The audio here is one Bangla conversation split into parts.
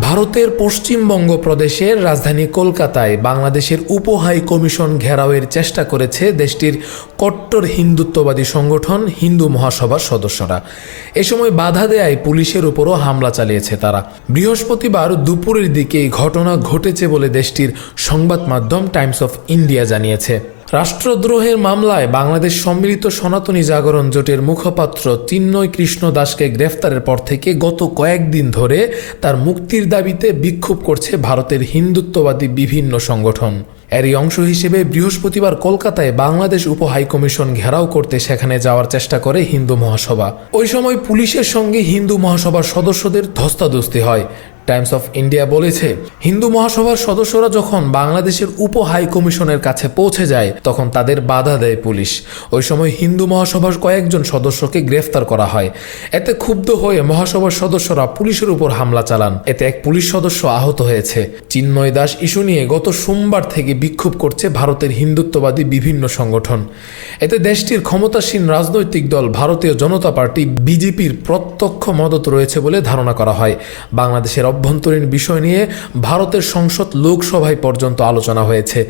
ভারতের পশ্চিমবঙ্গ প্রদেশের রাজধানী কলকাতায় বাংলাদেশের উপ হাই কমিশন ঘেরাওয়ের চেষ্টা করেছে দেশটির কট্টর হিন্দুত্ববাদী সংগঠন হিন্দু মহাসভার সদস্যরা। এ সময় বাধা দেয়ায় পুলিশের উপরও হামলা চালিয়েছে তারা। বৃহস্পতিবার দুপুরের দিকে এই ঘটনা ঘটেছে বলে দেশটির সংবাদ মাধ্যম টাইমস অফ ইন্ডিয়া জানিয়েছে। রাষ্ট্রদ্রোহের মামলায় বাংলাদেশ সম্মিলিত সনাতনী জাগরণ জোটের মুখপাত্র চিন্ময় কৃষ্ণ দাসকে গ্রেফতারের পর থেকে গত কয়েকদিন ধরে তার মুক্তির দাবিতে বিক্ষোভ করছে ভারতের হিন্দুত্ববাদী বিভিন্ন সংগঠন। এরই অংশ হিসেবে বৃহস্পতিবার কলকাতায় বাংলাদেশ উপ হাইকমিশন ঘেরাও করতে সেখানে যাওয়ার চেষ্টা করে হিন্দু মহাসভা। ওই সময় পুলিশের সঙ্গে হিন্দু মহাসভার সদস্যদের ধস্তাধস্তি হয়। টাইমস অফ ইন্ডিয়া বলেছে, হিন্দু মহাসভার সদস্যরা যখন বাংলাদেশের উপ হাই কমিশনের কাছে পৌঁছে যায়, তখন তাদের বাধা দেয় পুলিশ। ওই সময় হিন্দু মহাসভার কয়েকজন সদস্যকে গ্রেফতার করা হয়। এতে ক্ষুব্ধ হয়ে মহাসভার সদস্যরা পুলিশের উপর হামলা চালান। এতে এক পুলিশ সদস্য আহত হয়েছে। চিন্ময় দাস ইস্যু নিয়ে গত সোমবার থেকে বিক্ষোভ করছে ভারতের হিন্দুত্ববাদী বিভিন্ন সংগঠন। এতে দেশটির ক্ষমতাসীন রাজনৈতিক দল, ভারতীয় জনতা পার্টি, বিজেপির প্রত্যক্ষ মদত রয়েছে বলে ধারণা করা হয়। বাংলাদেশের অভ্যন্তরীণ বিষয় নিয়ে ভারতের সংসদ লোকসভায় পর্যন্ত আলোচনা হয়েছে।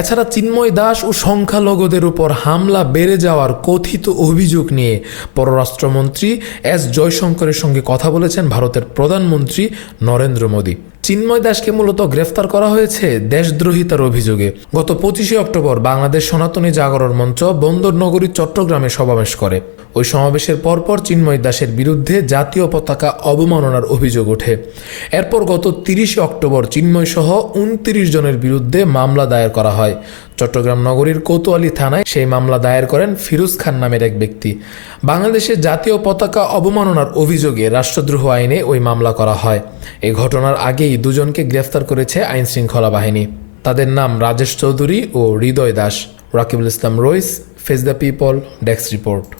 এছাড়া চিন্ময় দাস ও সংখ্যালঘুদের উপর হামলা বেড়ে যাওয়ার কথিত অভিযোগ নিয়ে পররাষ্ট্রমন্ত্রী এস জয়শঙ্করের সঙ্গে কথা বলেছেন ভারতের প্রধানমন্ত্রী নরেন্দ্র মোদী। চিন্ময় দাসকে মূলত গ্রেফতার করা হয়েছে দেশদ্রোহিতার অভিযোগে। গত পঁচিশে অক্টোবর বাংলাদেশ সনাতনী জাগরণ মঞ্চ বন্দর নগরী চট্টগ্রামে সমাবেশ করে। ওই সমাবেশের পরপর চিন্ময় দাসের বিরুদ্ধে জাতীয় পতাকা অবমাননার অভিযোগ ওঠে। এরপর গত তিরিশে অক্টোবর চিন্ময় সহ উনত্রিশ জনের বিরুদ্ধে মামলা দায়ের করা হয়। চট্টগ্রাম নগরীর কোতোয়ালি থানায় সেই মামলা দায়ের করেন ফিরোজ খান নামের এক ব্যক্তি। বাংলাদেশের জাতীয় পতাকা অবমাননার অভিযোগে রাষ্ট্রদ্রোহ আইনে ওই মামলা করা হয়। এই ঘটনার আগেই দুজনকে গ্রেফতার করেছে আইন শৃঙ্খলা বাহিনী। তাদের নাম রাজেশ চৌধুরী ও Hriday Das. Rakibul Islam Rais, face the people, desk report.